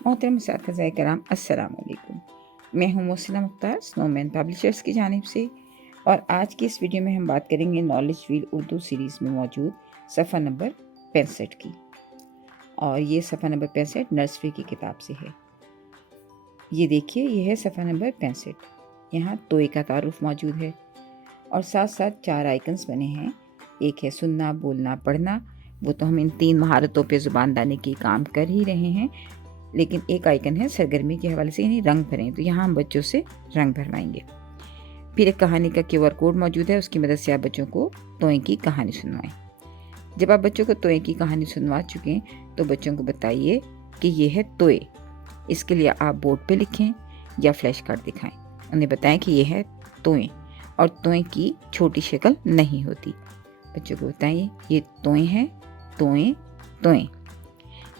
मोहतरम उस्ताद कराम अस्सलाम वालेकुम। मैं हूँ मोहसिना मुख्तार स्नोमैन पब्लिशर्स की जानिब से, और आज की इस वीडियो में हम बात करेंगे नॉलेज व्हील उर्दू सीरीज़ में मौजूद सफ़ा नंबर 65 की। और ये सफ़ा नंबर 65 नर्सरी की किताब से है। ये देखिए, ये है सफ़ा नंबर 65। यहाँ तोए का तारुफ मौजूद है और साथ साथ 4 आइकन्स बने हैं। एक है सुनना, बोलना, पढ़ना। वो तो हम इन 3 महारतों पे ज़ुबानदानी की काम कर ही रहे हैं, लेकिन एक आइकन है सरगर्मी के हवाले से, यानी रंग भरें। तो यहाँ हम बच्चों से रंग भरवाएंगे। फिर एक कहानी का QR कोड मौजूद है, उसकी मदद से आप बच्चों को तोए की कहानी सुनवाएं। जब आप बच्चों को तोए की कहानी सुनवा चुके हैं तो बच्चों को बताइए कि ये है तोए। इसके लिए आप बोर्ड पे लिखें या फ्लैश कार्ड दिखाएं। उन्हें बताएं कि ये है तोए, और तोए की छोटी शक्ल नहीं होती। बच्चों को बताइए ये तोए हैं, तोए तोए।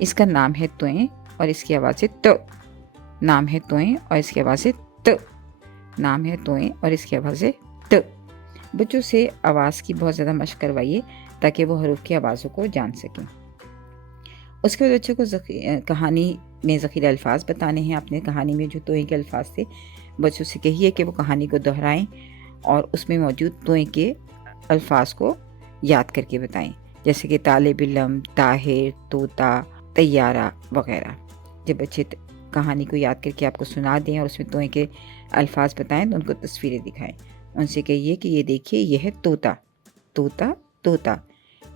इसका नाम है तोए और इसकी आवाज़ है त। नाम है तोए और इसकी आवाज़ है त। नाम है तोए और इसकी आवाज़ है त। बच्चों से आवाज़ की बहुत ज़्यादा मशक करवाइए ताकि वो हरूफ की आवाज़ों को जान सकें। उसके बाद बच्चों को कहानी में ज़ख़ीरा अल्फाज बताने हैं। अपने कहानी में जो तोए के अल्फाज थे, बच्चों से कहिए कि वो कहानी को दोहराएं और उसमें मौजूद तोए के अल्फाज को याद करके बताएं, जैसे कि तालिब इल्म, ताहिर, तोता, तैयारा वगैरह। जब बच्चे कहानी को याद करके आपको सुना दें और उसमें तोए के अल्फाज बताएं तो उनको तस्वीरें दिखाएं। उनसे कहिए कि ये देखिए, ये है तोता, तोता तोता।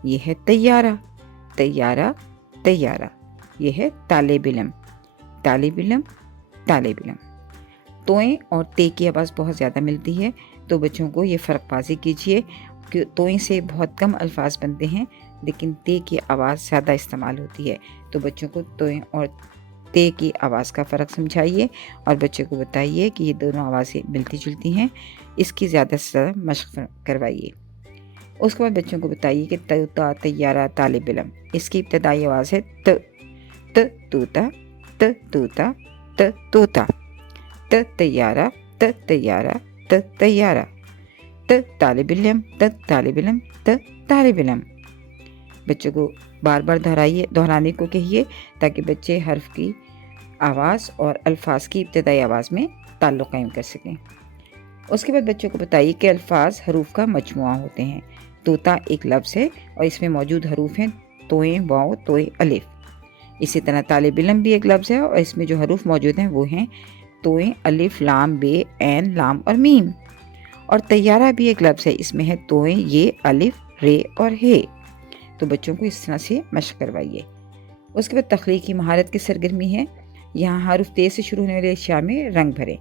ये है तैयारा, तैयारा तैयारा। ये है तालिब इल्म, तालिब इल्म, तालिब इल्म। तोए और ते की आवाज़ बहुत ज़्यादा मिलती है, तो बच्चों को ये फ़र्कबाजी कीजिए कि तोए से बहुत कम अल्फाज बनते हैं लेकिन ते की आवाज़ ज़्यादा इस्तेमाल होती है। तो बच्चों को तोए और ते की आवाज़ का फ़र्क समझाइए और बच्चों को बताइए कि ये दोनों आवाज़ें मिलती जुलती हैं। इसकी ज़्यादा से ज़्यादा मशक़ करवाइए। उसके बाद बच्चों को बताइए कि तोता, तैयारा, तालिब इल्म, इसकी इब्तदाई आवाज़ है त। त तोता, त तोता, त तोता। त तैयारा, त तैयारा, त तैयारा। त तालिब इल्म, त तालिब इल्म, त तालिब इल्म। बच्चों को बार बार दोहराने को कहिए ताकि बच्चे हर्फ की आवाज़ और अल्फाज की इब्तदाई आवाज़ में ताल्लुक़ कायम कर सकें। उसके बाद बच्चों को बताइए कि अल्फाज हरूफ का मजमुआ होते हैं। तोता एक लफ्ज़ है और इसमें मौजूद हरूफ हैं तोए, वाव, तोए, अलिफ। इसी तरह तालिब इल्म भी एक लफ्ज़ है और इसमें जो हरूफ मौजूद हैं वो हैं तोए, अलिफ, लाम, बे, ऐन, लाम और मीम। और तैयारा भी एक लफ्ज़ है, इसमें है तोए, ये, अलिफ, रे और हे। तो बच्चों को इस तरह से मशक़ करवाइए। उसके बाद तख्लीक़ी महारत की सरगर्मी है। यहाँ हरुफ ते से शुरू होने वाले अशिया में रंग भरें।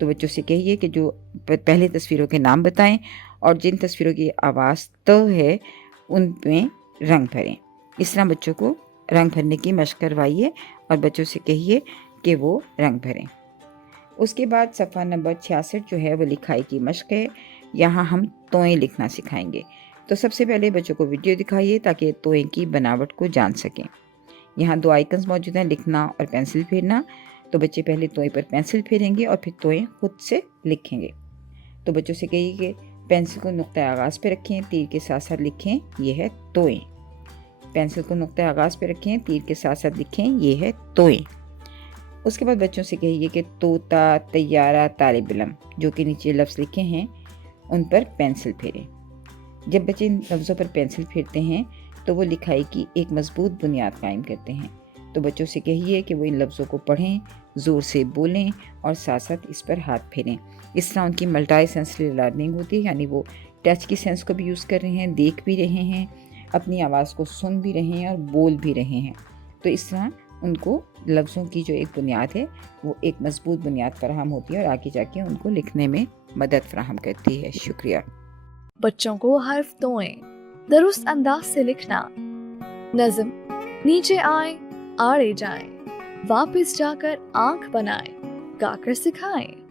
तो बच्चों से कहिए कि जो पहले तस्वीरों के नाम बताएं और जिन तस्वीरों की आवाज़ त है उनमें रंग भरें। इस तरह बच्चों को रंग भरने की मशक़ करवाइए और बच्चों से कहिए कि वो रंग भरें। उसके बाद सफ़ा नंबर 66 जो है वो लिखाई की मशक़ है। यहाँ हम तोए लिखना सिखाएंगे। तो सबसे पहले बच्चों को वीडियो दिखाइए ताकि तोए की बनावट को जान सकें। यहाँ 2 आइकन्स मौजूद हैं, लिखना और पेंसिल फेरना। तो बच्चे पहले तोए पर पेंसिल फेरेंगे और फिर तोए खुद से लिखेंगे। तो बच्चों से कहिए कि पेंसिल को नुक्ते आगाज़ पे रखें, तीर के साथ साथ लिखें, ये है तोए। पेंसिल को नुक्ते आगाज़ पे रखें, तीर के साथ साथ लिखें, ये है तोए। उसके बाद बच्चों से कहिए कि तोता, तैयारा, तालिब इल्म, जो कि नीचे लफ्ज़ लिखे हैं उन पर पेंसिल फेरें। जब बच्चे इन लफ्ज़ों पर पेंसिल फेरते हैं तो वो लिखाई की एक मजबूत बुनियाद कायम करते हैं। तो बच्चों से कहिए कि वो इन लफ्ज़ों को पढ़ें, ज़ोर से बोलें और साथ साथ इस पर हाथ फेरें। इस तरह उनकी मल्टी सेंसरी लर्निंग होती है, यानी वो टच की सेंस को भी यूज़ कर रहे हैं, देख भी रहे हैं, अपनी आवाज़ को सुन भी रहे हैं और बोल भी रहे हैं। तो इस तरह उनको लफ्ज़ों की जो एक बुनियाद है वो एक मजबूत बुनियाद फराहम होती है और आगे जाके उनको लिखने में मदद फराहम करती है। शुक्रिया। बच्चों को हर्फ तोए दुरुस्त अंदाज से लिखना। नज़म नीचे आए, आड़े जाएं, वापस जाकर आंख बनाएं, गाकर सिखाएं।